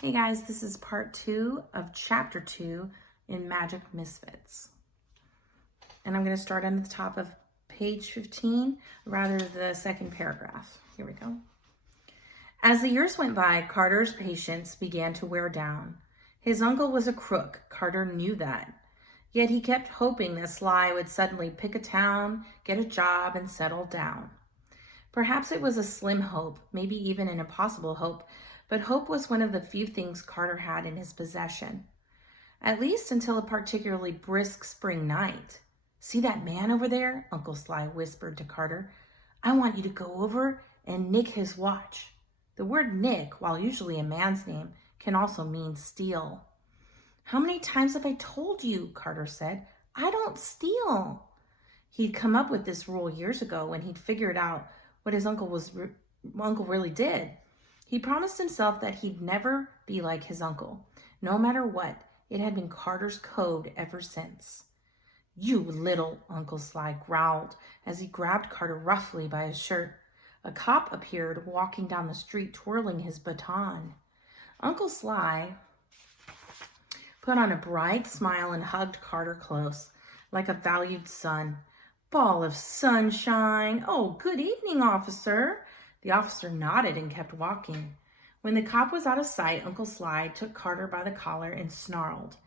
Hey guys, this is part 2 of chapter 2 in Magic Misfits. And I'm going to start on the top of page 15, rather the second paragraph. Here we go. As the years went by, Carter's patience began to wear down. His uncle was a crook. Carter knew that. Yet he kept hoping that Sly would suddenly pick a town, get a job, and settle down. Perhaps it was a slim hope, maybe even an impossible hope, but hope was one of the few things Carter had in his possession. At least until a particularly brisk spring night. "See that man over there?" Uncle Sly whispered to Carter. "I want you to go over and nick his watch." The word nick, while usually a man's name, can also mean steal. "How many times have I told you?" Carter said. "I don't steal." He'd come up with this rule years ago when he'd figured out what his uncle really did. He promised himself that he'd never be like his uncle. No matter what, it had been Carter's code ever since. "You little," Uncle Sly growled as he grabbed Carter roughly by his shirt. A cop appeared walking down the street twirling his baton. Uncle Sly put on a bright smile and hugged Carter close, like a valued son. "Ball of sunshine. Oh, good evening, officer." The officer nodded and kept walking. When the cop was out of sight, Uncle Sly took Carter by the collar and snarled,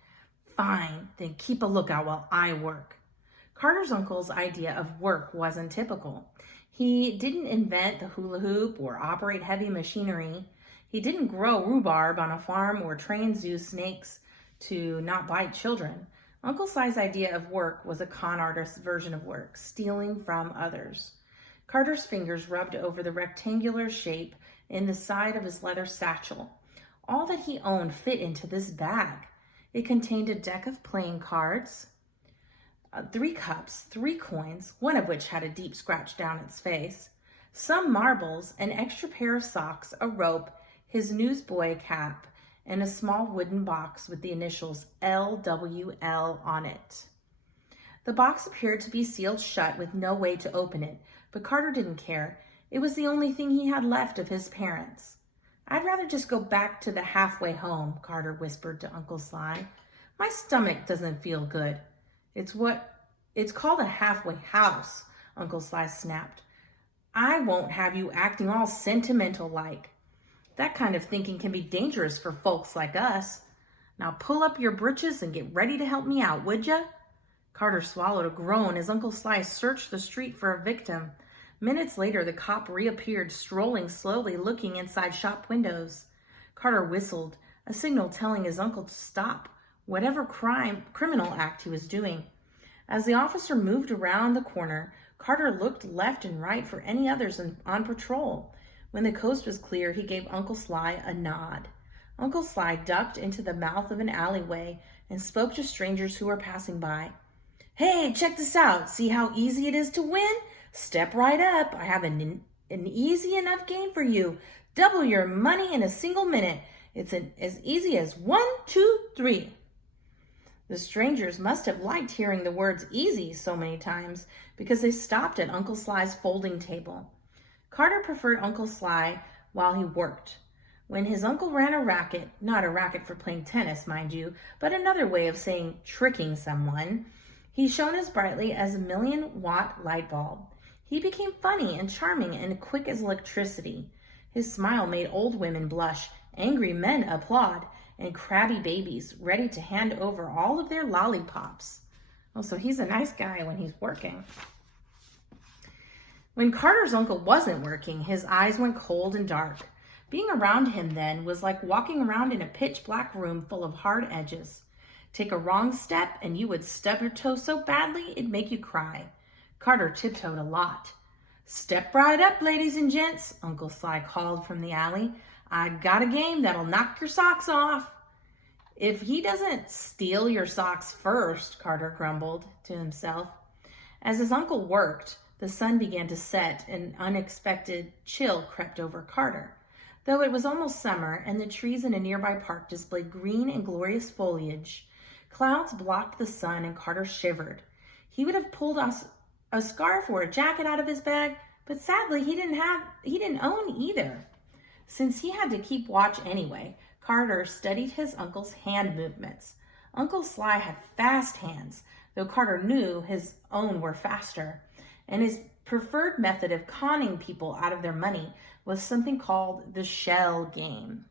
"Fine, then keep a lookout while I work." Carter's uncle's idea of work wasn't typical. He didn't invent the hula hoop or operate heavy machinery. He didn't grow rhubarb on a farm or train zoo snakes to not bite children. Uncle Sly's idea of work was a con artist's version of work, stealing from others. Carter's fingers rubbed over the rectangular shape in the side of his leather satchel. All that he owned fit into this bag. It contained a deck of playing cards, 3 cups, 3 coins, one of which had a deep scratch down its face, some marbles, an extra pair of socks, a rope, his newsboy cap, and a small wooden box with the initials LWL on it. The box appeared to be sealed shut with no way to open it, but Carter didn't care. It was the only thing he had left of his parents. "I'd rather just go back to the halfway home," Carter whispered to Uncle Sly. "My stomach doesn't feel good." It's called a halfway house," Uncle Sly snapped. "I won't have you acting all sentimental like. That kind of thinking can be dangerous for folks like us. Now pull up your britches and get ready to help me out, would ya?" Carter swallowed a groan as Uncle Sly searched the street for a victim. Minutes later, the cop reappeared, strolling slowly, looking inside shop windows. Carter whistled, a signal telling his uncle to stop whatever criminal act he was doing. As the officer moved around the corner, Carter looked left and right for any others on patrol. When the coast was clear, he gave Uncle Sly a nod. Uncle Sly ducked into the mouth of an alleyway and spoke to strangers who were passing by. "Hey, check this out. See how easy it is to win? Step right up. I have an easy enough game for you. Double your money in a single minute. It's as easy as 1, 2, 3. The strangers must have liked hearing the words easy so many times because they stopped at Uncle Sly's folding table. Carter preferred Uncle Sly while he worked. When his uncle ran a racket, not a racket for playing tennis, mind you, but another way of saying tricking someone, he shone as brightly as a 1,000,000-watt light bulb. He became funny and charming and quick as electricity. His smile made old women blush, angry men applaud, and crabby babies ready to hand over all of their lollipops. Oh, so he's a nice guy when he's working. When Carter's uncle wasn't working, his eyes went cold and dark. Being around him then was like walking around in a pitch-black room full of hard edges. Take a wrong step and you would stub your toe so badly it'd make you cry. Carter tiptoed a lot. "Step right up, ladies and gents," Uncle Sly called from the alley. "I got a game that'll knock your socks off." "If he doesn't steal your socks first," Carter grumbled to himself. As his uncle worked, the sun began to set and an unexpected chill crept over Carter. Though it was almost summer and the trees in a nearby park displayed green and glorious foliage, clouds blocked the sun and Carter shivered. He would have pulled a scarf or a jacket out of his bag, but sadly he didn't own either. Since he had to keep watch anyway, Carter studied his uncle's hand movements. Uncle Sly had fast hands, though Carter knew his own were faster, and his preferred method of conning people out of their money was something called the shell game.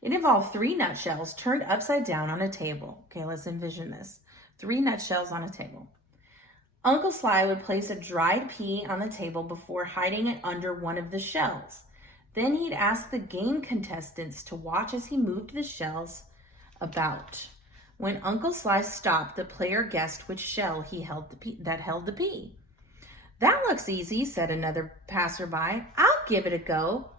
It involved 3 nutshells turned upside down on a table. Okay, let's envision this. 3 nutshells on a table. Uncle Sly would place a dried pea on the table before hiding it under one of the shells. Then he'd ask the game contestants to watch as he moved the shells about. When Uncle Sly stopped, the player guessed which shell he held that held the pea. "That looks easy," said another passerby. "I'll give it a go."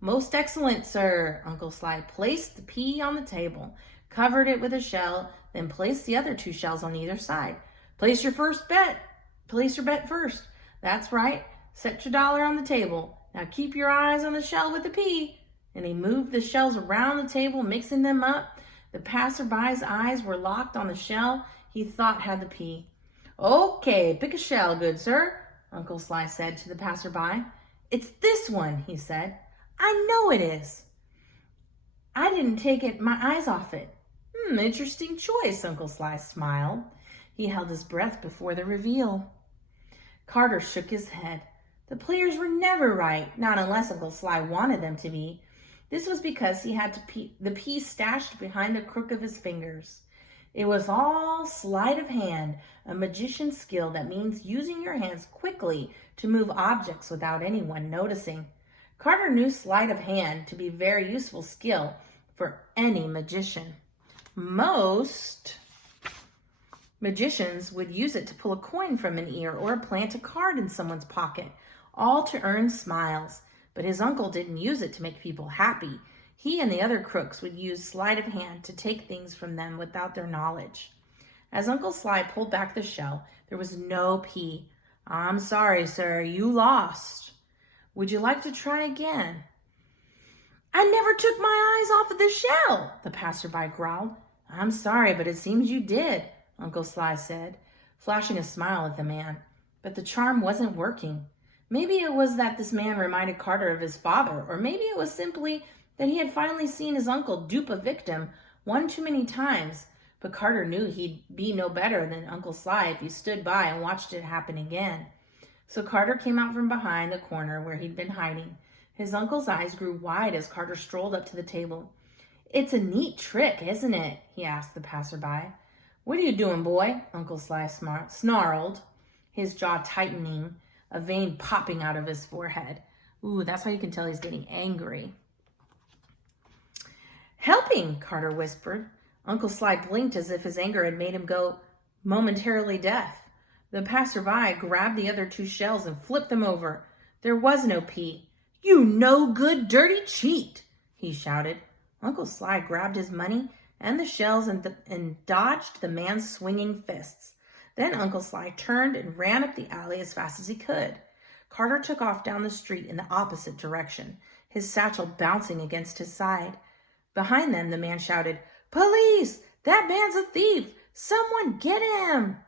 "Most excellent, sir." Uncle Sly placed the pea on the table, covered it with a shell, then placed the other 2 shells on either side. Place your bet first. "That's right. Set your dollar on the table. Now keep your eyes on the shell with the pea." And he moved the shells around the table, mixing them up. The passerby's eyes were locked on the shell he thought had the pea. "Okay, pick a shell, good sir," Uncle Sly said to the passerby. "It's this one," he said. "I know it is. I didn't take my eyes off it." Interesting choice," Uncle Sly smiled. He held his breath before the reveal. Carter shook his head. The players were never right, not unless Uncle Sly wanted them to be. This was because he had the pea stashed behind the crook of his fingers. It was all sleight of hand, a magician's skill that means using your hands quickly to move objects without anyone noticing. Carter knew sleight of hand to be a very useful skill for any magician. Most magicians would use it to pull a coin from an ear or plant a card in someone's pocket, all to earn smiles. But his uncle didn't use it to make people happy. He and the other crooks would use sleight of hand to take things from them without their knowledge. As Uncle Sly pulled back the shell, there was no pea. "I'm sorry, sir, you lost. Would you like to try again?" "I never took my eyes off of the shell," the passerby growled. "I'm sorry, but it seems you did," Uncle Sly said, flashing a smile at the man. But the charm wasn't working. Maybe it was that this man reminded Carter of his father, or maybe it was simply that he had finally seen his uncle dupe a victim one too many times. But Carter knew he'd be no better than Uncle Sly if he stood by and watched it happen again. So Carter came out from behind the corner where he'd been hiding. His uncle's eyes grew wide as Carter strolled up to the table. "It's a neat trick, isn't it?" he asked the passerby. "What are you doing, boy?" Uncle Sly snarled, his jaw tightening, a vein popping out of his forehead. That's how you can tell he's getting angry. "Helping," Carter whispered. Uncle Sly blinked as if his anger had made him go momentarily deaf. The passerby grabbed the other 2 shells and flipped them over. There was no pea. "You no good, dirty cheat," he shouted. Uncle Sly grabbed his money and the shells and dodged the man's swinging fists. Then Uncle Sly turned and ran up the alley as fast as he could. Carter took off down the street in the opposite direction, his satchel bouncing against his side. Behind them, the man shouted, "Police! That man's a thief! Someone get him!"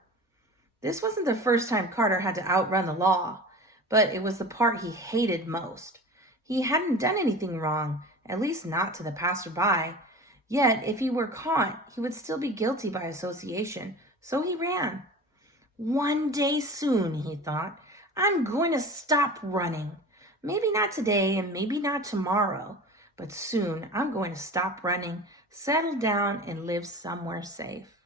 This wasn't the first time Carter had to outrun the law, but it was the part he hated most. He hadn't done anything wrong, at least not to the passerby. Yet, if he were caught, he would still be guilty by association, so he ran. One day soon, he thought, I'm going to stop running. Maybe not today and maybe not tomorrow, but soon I'm going to stop running, settle down, and live somewhere safe.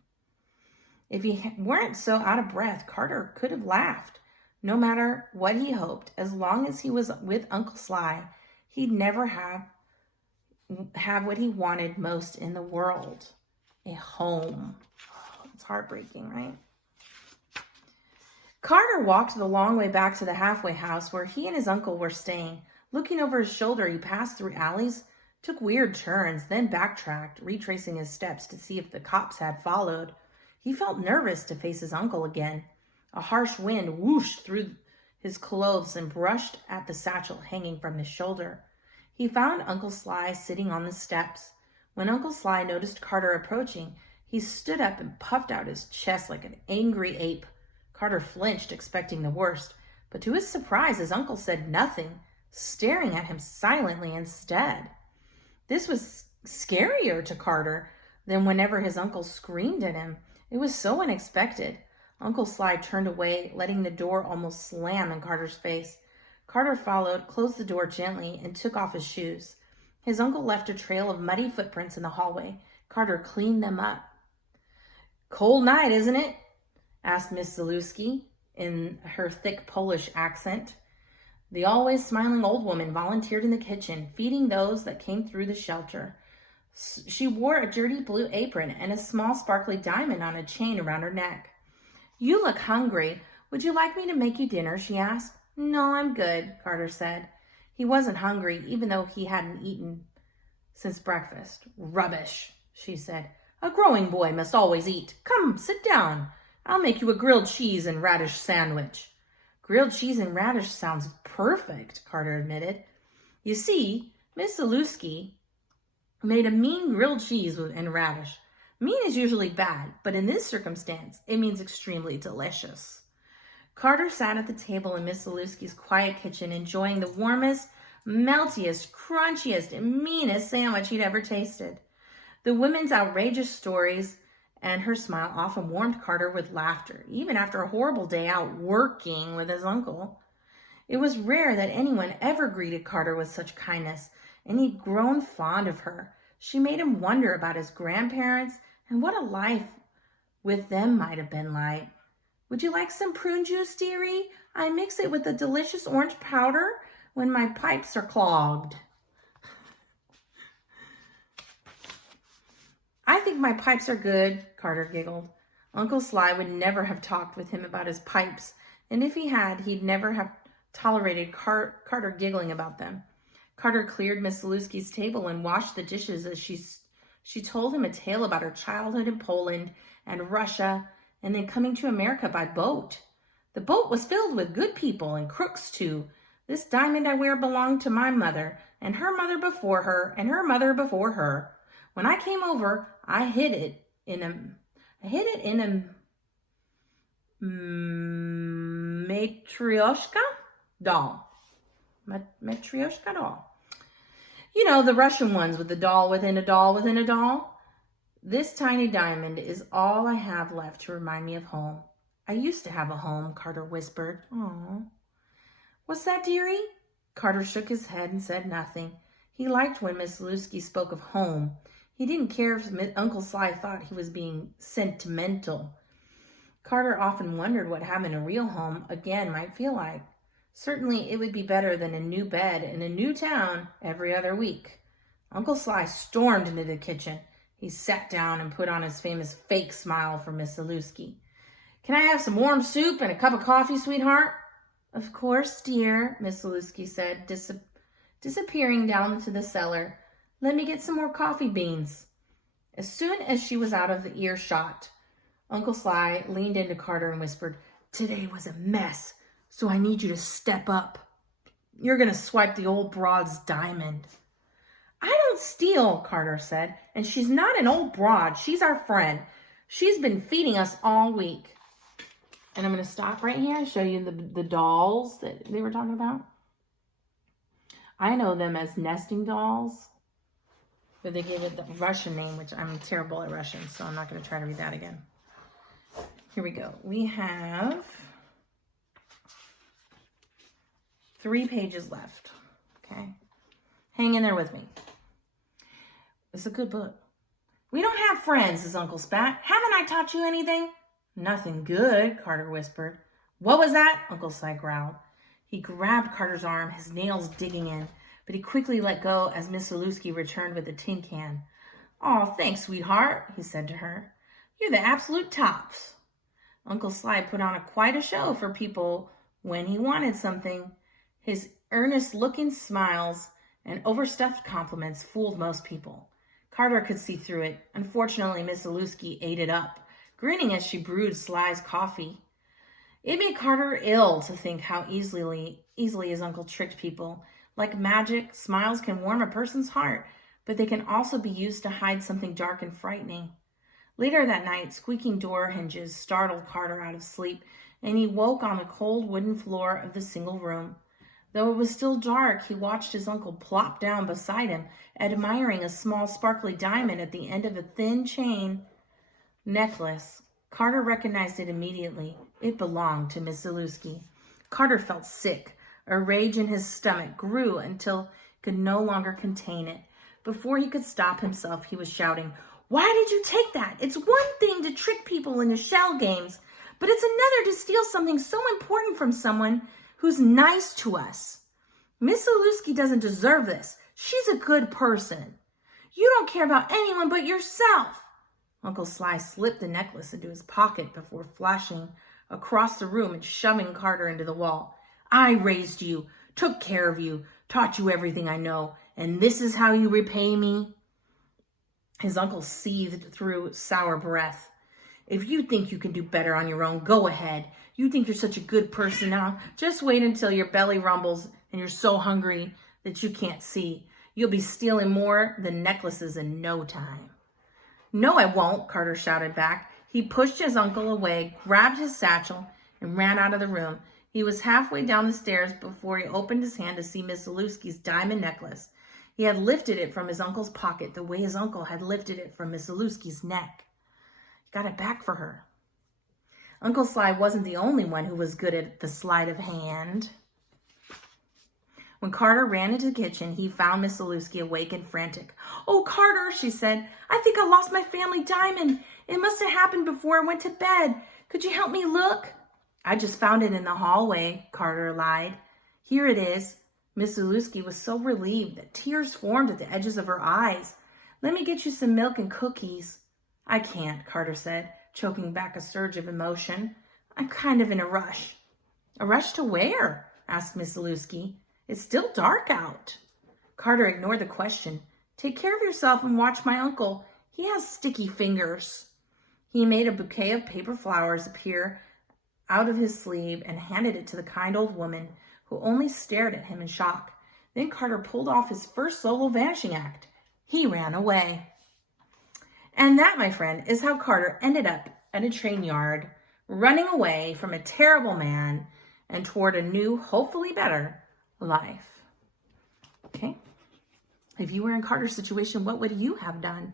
If he weren't so out of breath, Carter could have laughed. No matter what he hoped, as long as he was with Uncle Sly, he'd never have what he wanted most in the world, a home. It's heartbreaking, right? Carter walked the long way back to the halfway house where he and his uncle were staying. Looking over his shoulder, he passed through alleys, took weird turns, then backtracked, retracing his steps to see if the cops had followed. He felt nervous to face his uncle again. A harsh wind whooshed through his clothes and brushed at the satchel hanging from his shoulder. He found Uncle Sly sitting on the steps. When Uncle Sly noticed Carter approaching, he stood up and puffed out his chest like an angry ape. Carter flinched, expecting the worst, but to his surprise, his uncle said nothing, staring at him silently instead. This was scarier to Carter than whenever his uncle screamed at him. It was so unexpected. Uncle Sly turned away, letting the door almost slam in Carter's face. Carter followed, closed the door gently, and took off his shoes. His uncle left a trail of muddy footprints in the hallway. Carter cleaned them up. "Cold night, isn't it?" asked Miss Zaluski in her thick Polish accent. The always smiling old woman volunteered in the kitchen, feeding those that came through the shelter. She wore a dirty blue apron and a small sparkly diamond on a chain around her neck. "You look hungry. Would you like me to make you dinner?" she asked. "No, I'm good," Carter said. He wasn't hungry, even though he hadn't eaten since breakfast. "Rubbish," she said. "A growing boy must always eat. Come, sit down. I'll make you a grilled cheese and radish sandwich." "Grilled cheese and radish sounds perfect," Carter admitted. You see, Miss Zaluski made a mean grilled cheese and radish. Mean is usually bad, but in this circumstance, it means extremely delicious. Carter sat at the table in Miss Zaluski's quiet kitchen, enjoying the warmest, meltiest, crunchiest, and meanest sandwich he'd ever tasted. The women's outrageous stories and her smile often warmed Carter with laughter, even after a horrible day out working with his uncle. It was rare that anyone ever greeted Carter with such kindness, and he'd grown fond of her. She made him wonder about his grandparents and what a life with them might have been like. "Would you like some prune juice, dearie? I mix it with the delicious orange powder when my pipes are clogged." "I think my pipes are good," Carter giggled. Uncle Sly would never have talked with him about his pipes, and if he had, he'd never have tolerated Carter giggling about them. Carter cleared Miss Zaluski's table and washed the dishes as she told him a tale about her childhood in Poland and Russia, and then coming to America by boat. "The boat was filled with good people and crooks too. This diamond I wear belonged to my mother, and her mother before her, and her mother before her. When I came over, I hid it in a matryoshka doll. Matryoshka doll. You know, the Russian ones with the doll within a doll within a doll. This tiny diamond is all I have left to remind me of home. I used to have a home," Carter whispered. "Aw." "What's that, dearie?" Carter shook his head and said nothing. He liked when Miss Zaluski spoke of home. He didn't care if Uncle Sly thought he was being sentimental. Carter often wondered what having a real home again might feel like. Certainly, it would be better than a new bed in a new town every other week. Uncle Sly stormed into the kitchen. He sat down and put on his famous fake smile for Miss Zaluski. "Can I have some warm soup and a cup of coffee, sweetheart?" "Of course, dear," Miss Zaluski said, disappearing down into the cellar. "Let me get some more coffee beans." As soon as she was out of the earshot, Uncle Sly leaned into Carter and whispered, "Today was a mess, so I need you to step up. You're going to swipe the old broad's diamond." "I don't steal," Carter said, "and she's not an old broad. She's our friend. She's been feeding us all week." And I'm going to stop right here and show you the dolls that they were talking about. I know them as nesting dolls, but they gave it the Russian name, which I'm terrible at Russian, so I'm not going to try to read that again. Here we go. We have 3 pages left. Okay. Hang in there with me. It's a good book. "We don't have friends," his uncle spat. "Haven't I taught you anything?" "Nothing good," Carter whispered. "What was that?" Uncle Sly growled. He grabbed Carter's arm, his nails digging in, but he quickly let go as Miss Zaluski returned with a tin can. "Aw, thanks, sweetheart," he said to her. "You're the absolute tops." Uncle Sly put on quite a show for people when he wanted something. His earnest-looking smiles and overstuffed compliments fooled most people. Carter could see through it. Unfortunately, Miss Zaluski ate it up, grinning as she brewed Sly's coffee. It made Carter ill to think how easily his uncle tricked people. Like magic, smiles can warm a person's heart, but they can also be used to hide something dark and frightening. Later that night, squeaking door hinges startled Carter out of sleep, and he woke on the cold wooden floor of the single room. Though it was still dark, he watched his uncle plop down beside him, admiring a small sparkly diamond at the end of a thin chain necklace. Carter recognized it immediately. It belonged to Miss Zalewski. Carter felt sick. A rage in his stomach grew until he could no longer contain it. Before he could stop himself, he was shouting, "Why did you take that? It's one thing to trick people into shell games, but it's another to steal something so important from someone who's nice to us. Miss Zalewski doesn't deserve this. She's a good person. You don't care about anyone but yourself." Uncle Sly slipped the necklace into his pocket before flashing across the room and shoving Carter into the wall. "I raised you, took care of you, taught you everything I know, and this is how you repay me?" His uncle seethed through sour breath. "If you think you can do better on your own, go ahead. You think you're such a good person now. Just wait until your belly rumbles and you're so hungry that you can't see. You'll be stealing more than necklaces in no time." "No, I won't," Carter shouted back. He pushed his uncle away, grabbed his satchel, and ran out of the room. He was halfway down the stairs before he opened his hand to see Miss Zalewski's diamond necklace. He had lifted it from his uncle's pocket the way his uncle had lifted it from Miss Zalewski's neck. He got it back for her. Uncle Sly wasn't the only one who was good at the sleight of hand. When Carter ran into the kitchen, he found Miss Zalewski awake and frantic. "Oh, Carter," she said, "I think I lost my family diamond. It must have happened before I went to bed. Could you help me look?" "I just found it in the hallway," Carter lied. "Here it is." Miss Zalewski was so relieved that tears formed at the edges of her eyes. "Let me get you some milk and cookies." "I can't," Carter said, choking back a surge of emotion. "I'm kind of in a rush." "A rush to where?" asked Miss Zalewski. "It's still dark out." Carter ignored the question. "Take care of yourself and watch my uncle. He has sticky fingers." He made a bouquet of paper flowers appear out of his sleeve and handed it to the kind old woman, who only stared at him in shock. Then Carter pulled off his first solo vanishing act. He ran away. And that, my friend, is how Carter ended up at a train yard, running away from a terrible man and toward a new, hopefully better, life. Okay? If you were in Carter's situation, what would you have done?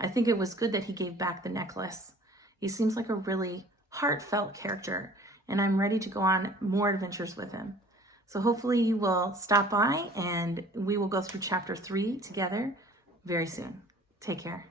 I think it was good that he gave back the necklace. He seems like a really heartfelt character, and I'm ready to go on more adventures with him. So hopefully you will stop by and we will go through chapter 3 together very soon. Take care.